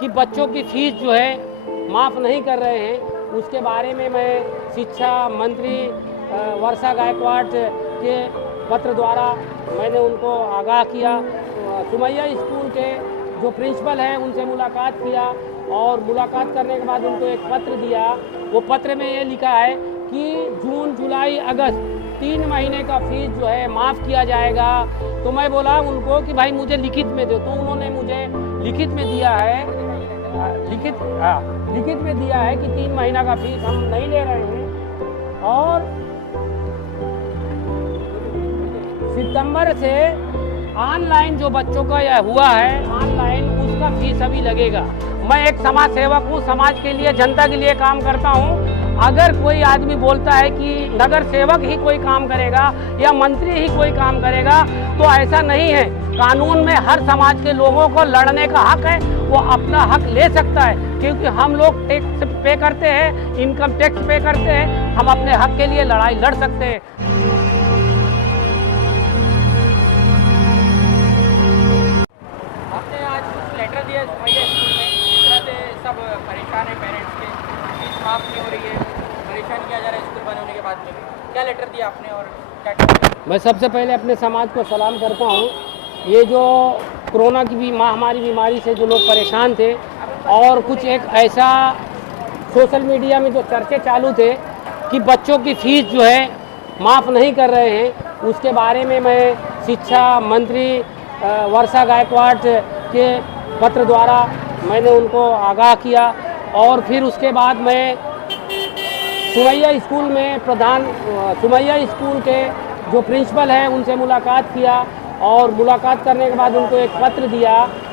कि बच्चों की फीस जो है माफ़ नहीं कर रहे हैं, उसके बारे में मैं शिक्षा मंत्री वर्षा गायकवाड़ के पत्र द्वारा मैंने उनको आगाह किया। सुमैया स्कूल के जो प्रिंसिपल हैं उनसे मुलाकात किया और मुलाकात करने के बाद उनको एक पत्र दिया। वो पत्र में ये लिखा है कि जून जुलाई अगस्त 3 महीने का फीस जो है माफ़ किया जाएगा। तो मैं बोला उनको कि भाई मुझे लिखित में दो, तो उन्होंने मुझे लिखित में दिया है, लिखित में दिया है कि 3 महीना का फीस हम नहीं ले रहे हैं और सितंबर से ऑनलाइन जो बच्चों का यह हुआ है ऑनलाइन, उसका फीस अभी लगेगा। मैं एक समाज सेवक हूँ, समाज के लिए जनता के लिए काम करता हूँ। अगर कोई आदमी बोलता है कि नगर सेवक ही कोई काम करेगा या मंत्री ही कोई काम करेगा, तो ऐसा नहीं है। कानून में हर समाज के लोगों को लड़ने का हक है, वो अपना हक ले सकता है, क्योंकि हम लोग टैक्स पे करते हैं, इनकम टैक्स पे करते हैं, हम अपने हक के लिए लड़ाई लड़ सकते हैं। आपने आज कुछ लेटर दिया सुमैया स्कूल में, इस तरह से सब परेशान है, पेरेंट्स के फीस माफ़ नहीं हो रही है, परेशान किया जा रहा है स्कूल बंद होने के बाद में। क्या लेटर दिया आपने और क्या क्या? मैं सबसे पहले अपने समाज को सलाम करता हूँ। ये जो कोरोना की भी महामारी बीमारी से जो लोग परेशान थे और कुछ एक ऐसा सोशल मीडिया में जो चर्चे चालू थे कि बच्चों की फीस जो है माफ़ नहीं कर रहे हैं, उसके बारे में मैं शिक्षा मंत्री वर्षा गायकवाड़ के पत्र द्वारा मैंने उनको आगाह किया और फिर उसके बाद मैं सुमैया स्कूल में सुमैया स्कूल के जो प्रिंसिपल हैं उनसे मुलाकात किया और मुलाकात करने के बाद उनको एक पत्र दिया।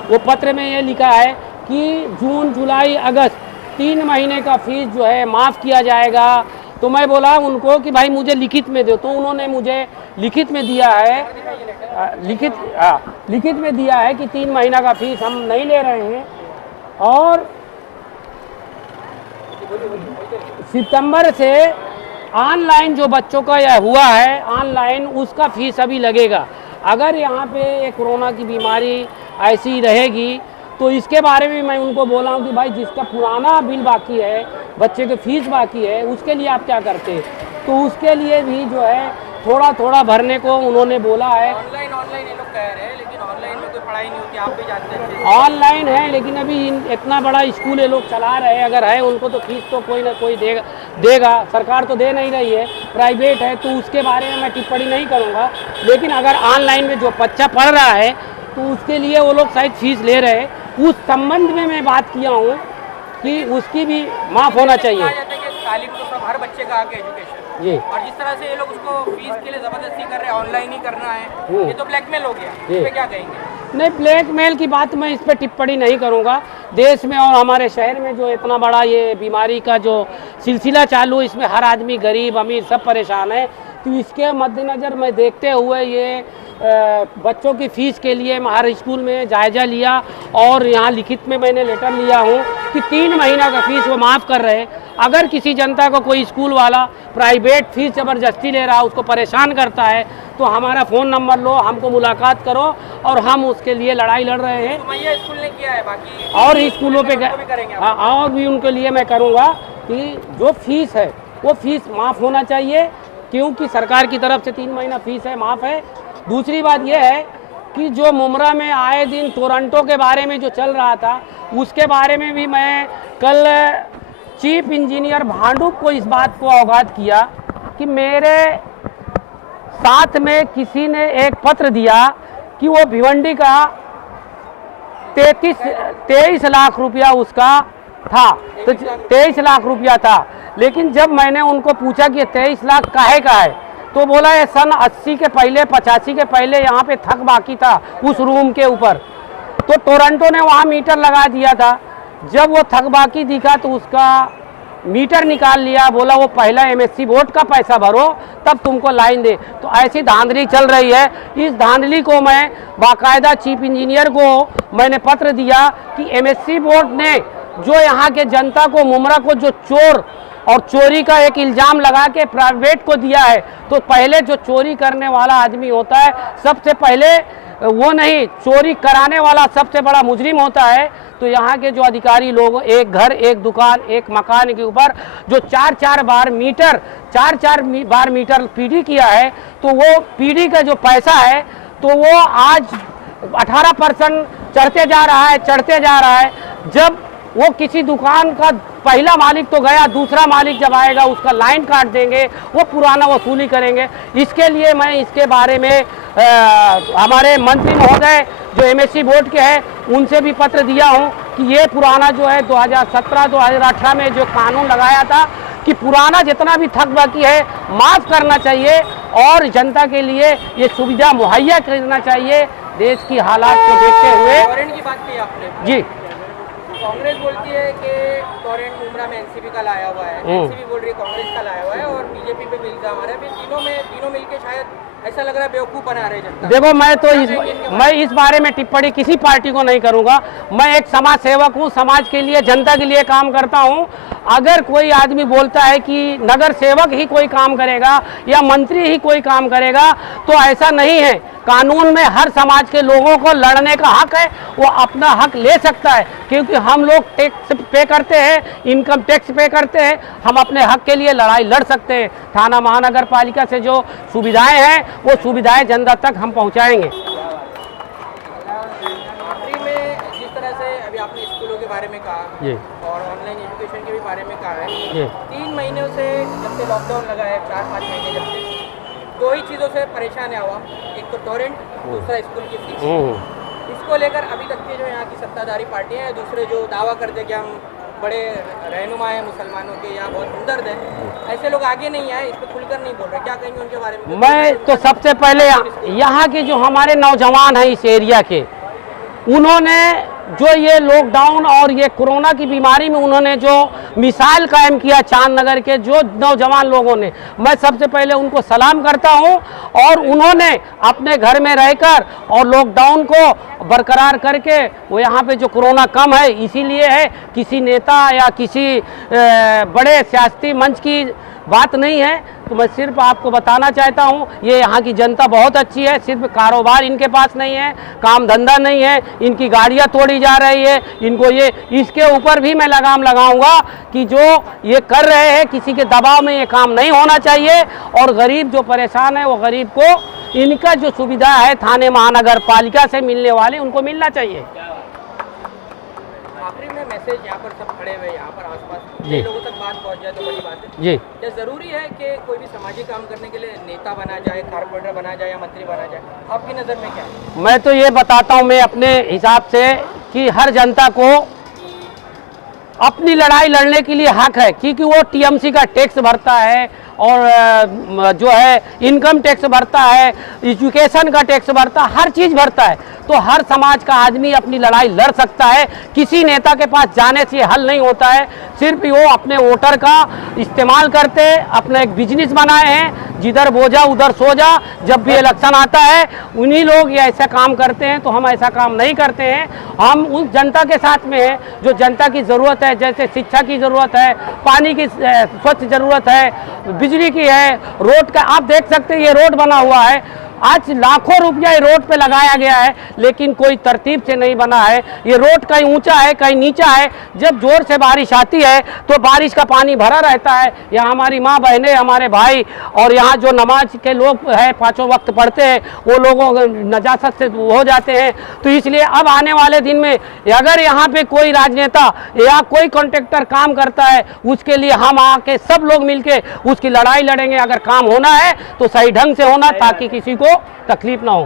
वो पत्र में ये लिखा है कि जून जुलाई अगस्त 3 महीने का फीस जो है माफ़ किया जाएगा। तो मैं बोला उनको कि भाई मुझे लिखित में दो, तो उन्होंने मुझे लिखित में दिया है, लिखित में दिया है कि 3 महीना का फीस हम नहीं ले रहे हैं और सितंबर से ऑनलाइन जो बच्चों का यह हुआ है ऑनलाइन, उसका फीस अभी लगेगा। अगर यहाँ पे ये कोरोना की बीमारी ऐसी रहेगी तो इसके बारे में मैं उनको बोला हूँ कि भाई जिसका पुराना बिल बाकी है, बच्चे के फीस बाकी है, उसके लिए आप क्या करते हैं। तो उसके लिए भी जो है थोड़ा थोड़ा भरने को उन्होंने बोला है। ऑनलाइन ये लोग कह रहे हैं, लेकिन ऑनलाइन में कोई पढ़ाई नहीं होती, आप भी जानते हैं। ऑनलाइन है, लेकिन अभी इतना बड़ा स्कूल ये लोग चला रहे हैं, अगर है उनको तो फीस तो कोई ना कोई देगा। सरकार तो दे नहीं रही है, प्राइवेट है, तो उसके बारे में मैं टिप्पणी नहीं करूँगा। लेकिन अगर ऑनलाइन में जो बच्चा पढ़ रहा है तो उसके लिए वो लोग शायद फीस ले रहे हैं, उस संबंध में मैं बात किया हूँ कि उसकी भी माफ़ होना चाहिए। तालीम तो सब हर बच्चे का हक है, एजुकेशन जी। और जिस तरह से ये लोग उसको फीस के लिए ज़बरदस्ती कर रहे हैं, ऑनलाइन ही करना है, ये तो ब्लैकमेल हो गया। इस पे क्या कहेंगे? नहीं, ब्लैकमेल की बात मैं इस पर टिप्पणी नहीं करूँगा। देश में और हमारे शहर में जो इतना बड़ा ये बीमारी का जो सिलसिला चालू, इसमें हर आदमी गरीब अमीर सब परेशान है। तो इसके मद्देनज़र मैं देखते हुए ये बच्चों की फ़ीस के लिए हर स्कूल में जायज़ा लिया और यहाँ लिखित में मैंने लेटर लिया हूँ कि 3 महीना का फ़ीस वो माफ़ कर रहे हैं। अगर किसी जनता को कोई स्कूल वाला प्राइवेट फ़ीस ज़बरदस्ती ले रहा है, उसको परेशान करता है, तो हमारा फ़ोन नंबर लो, हमको मुलाकात करो और हम उसके लिए लड़ाई लड़ रहे हैं। सुमैया स्कूल ने किया है, बाकी और स्कूलों पे और भी उनके लिए मैं करूँगा कि जो फीस है वो फीस माफ़ होना चाहिए, क्योंकि सरकार की तरफ से 3 महीना फीस है, माफ़ है। दूसरी बात यह है कि जो मुमरा में आए दिन टोरंटो के बारे में जो चल रहा था, उसके बारे में भी मैं कल चीफ इंजीनियर भांडुप को इस बात को अवगत किया कि मेरे साथ में किसी ने एक पत्र दिया कि वो भिवंडी का 23 लाख रुपया उसका था, तो 23 लाख रुपया था। लेकिन जब मैंने उनको पूछा कि 23 लाख काहे का है, तो बोला ये सन 80 के पहले 85 के पहले यहाँ पे थक बाकी था उस रूम के ऊपर, तो टोरंटो ने वहाँ मीटर लगा दिया था। जब वो थक बाकी दिखा तो उसका मीटर निकाल लिया, बोला वो पहला एमएससी बोर्ड का पैसा भरो तब तुमको लाइन दे। तो ऐसी धांधली चल रही है। इस धांधली को मैं बाकायदा चीफ इंजीनियर को मैंने पत्र दिया कि एमएससी बोर्ड ने जो यहाँ के जनता को, मुमरा को जो चोर और चोरी का एक इल्ज़ाम लगा के प्राइवेट को दिया है, तो पहले जो चोरी करने वाला आदमी होता है सबसे पहले वो नहीं, चोरी कराने वाला सबसे बड़ा मुजरिम होता है। तो यहाँ के जो अधिकारी लोग एक घर, एक दुकान, एक मकान के ऊपर जो चार बार मीटर पीडी किया है, तो वो पीडी का जो पैसा है तो वो आज 18% चढ़ते जा रहा है। जब वो किसी दुकान का पहला मालिक तो गया, दूसरा मालिक जब आएगा उसका लाइन काट देंगे, वो पुराना वसूली करेंगे। इसके लिए मैं इसके बारे में हमारे मंत्री महोदय जो एमएससी बोर्ड के हैं उनसे भी पत्र दिया हूं कि ये पुराना जो है 2017-2018 में जो कानून लगाया था कि पुराना जितना भी थक बाकी है माफ़ करना चाहिए और जनता के लिए ये सुविधा मुहैया करना चाहिए। देश की हालात को देखते हुए टोरेंट की बात की आपने जी, कांग्रेस बोलती है कि टोरेंट मुमरा में एनसीपी का लाया हुआ है, एनसीपी बोल रही है कांग्रेस का लाया हुआ है और बीजेपी पे भी इल्जाम आ रहा है। तीनों मिलके शायद ऐसा लग रहा है बेवकूफ़ बना रहे जनता। देखो, मैं इस बारे में टिप्पणी किसी पार्टी को नहीं करूंगा। मैं एक समाज सेवक हूं, समाज के लिए, जनता के लिए काम करता हूं। अगर कोई आदमी बोलता है कि नगर सेवक ही कोई काम करेगा या मंत्री ही कोई काम करेगा, तो ऐसा नहीं है। कानून में हर समाज के लोगों को लड़ने का हक है, वो अपना हक ले सकता है, क्योंकि हम लोग टैक्स पे करते हैं, इनकम टैक्स पे करते हैं, हम अपने हक के लिए लड़ाई लड़ सकते हैं। थाना महानगर पालिका से जो सुविधाएं हैं वो सुविधाएं जनता तक हम पहुंचाएंगे। आखिरी में जिस तरह से अभी आपने स्कूलों के बारे में कहा और ऑनलाइन एजुकेशन के भी बारे में कहा है, 3 महीनों से जब से लॉकडाउन लगा है, 4-5 महीने जब से, 2 ही चीज़ों से परेशान है आवाम, एक तो टोरेंट, दूसरा स्कूल की फीस। इसको लेकर अभी तक के जो यहाँ की सत्ताधारी पार्टियाँ हैं, दूसरे जो दावा करते हैं कि हम बड़े रहनुमा हैं मुसलमानों के या बहुत हमदर्द हैं, ऐसे लोग आगे नहीं आए, इस पर खुलकर नहीं बोल रहे। क्या कहेंगे उनके बारे में? मैं तो सबसे पहले यहाँ के जो हमारे नौजवान हैं इस एरिया के, उन्होंने जो ये लॉकडाउन और ये कोरोना की बीमारी में उन्होंने जो मिसाल कायम किया चांदनगर के जो नौजवान लोगों ने, मैं सबसे पहले उनको सलाम करता हूं। और उन्होंने अपने घर में रहकर और लॉकडाउन को बरकरार करके वो यहाँ पे जो कोरोना कम है, इसीलिए है, किसी नेता या किसी बड़े सियासी मंच की बात नहीं है। तो मैं सिर्फ आपको बताना चाहता हूँ, ये यहाँ की जनता बहुत अच्छी है। सिर्फ कारोबार इनके पास नहीं है, काम धंधा नहीं है, इनकी गाड़ियाँ तोड़ी जा रही है, इनको ये, इसके ऊपर भी मैं लगाम लगाऊंगा कि जो ये कर रहे हैं किसी के दबाव में ये काम नहीं होना चाहिए। और गरीब जो परेशान है वो गरीब को इनका जो सुविधा है थाने महानगर पालिका से मिलने वाली उनको मिलना चाहिए। आखिरी में मैसेज, यहाँ पर सब खड़े हुए, यहाँ पर आसपास जी, लोगों तक बात पहुँच जाए तो बड़ी बात है जी। क्या ज़रूरी है कि कोई भी सामाजिक काम करने के लिए नेता बना जाए, कारपोरेटर बना जाए या मंत्री बना जाए? आपकी नज़र में क्या है? मैं तो ये बताता हूँ मैं अपने हिसाब से कि हर जनता को अपनी लड़ाई लड़ने के लिए हक है, क्योंकि वो टीएमसी का टैक्स भरता है और जो है इनकम टैक्स भरता है, एजुकेशन का टैक्स भरता है, हर चीज़ भरता है। तो हर समाज का आदमी अपनी लड़ाई लड़ सकता है, किसी नेता के पास जाने से हल नहीं होता है। सिर्फ वो अपने वोटर का इस्तेमाल करते, अपना एक बिजनेस बनाए हैं, जिधर बोझा उधर सो जा। जब भी इलेक्शन आता है उन्हीं लोग ये ऐसा काम करते हैं, तो हम ऐसा काम नहीं करते हैं। हम उस जनता के साथ में हैं जो जनता की ज़रूरत है, जैसे शिक्षा की ज़रूरत है, पानी की स्वच्छ ज़रूरत है, बिजली की है, रोड का आप देख सकते हैं, ये रोड बना हुआ है, आज लाखों रुपया ये रोड पे लगाया गया है, लेकिन कोई तरतीब से नहीं बना है। ये रोड कहीं ऊंचा है कहीं नीचा है, जब जोर से बारिश आती है तो बारिश का पानी भरा रहता है। यहाँ हमारी माँ बहनें, हमारे भाई और यहाँ जो नमाज के लोग हैं 5 वक्त पढ़ते हैं, वो लोगों नजासत से हो जाते हैं। तो इसलिए अब आने वाले दिन में अगर यहाँ पे कोई राजनेता या कोई कॉन्ट्रैक्टर काम करता है, उसके लिए हम आके सब लोग मिलके उसकी लड़ाई लड़ेंगे। अगर काम होना है तो सही ढंग से होना, ताकि किसी को तकलीफ ना हो।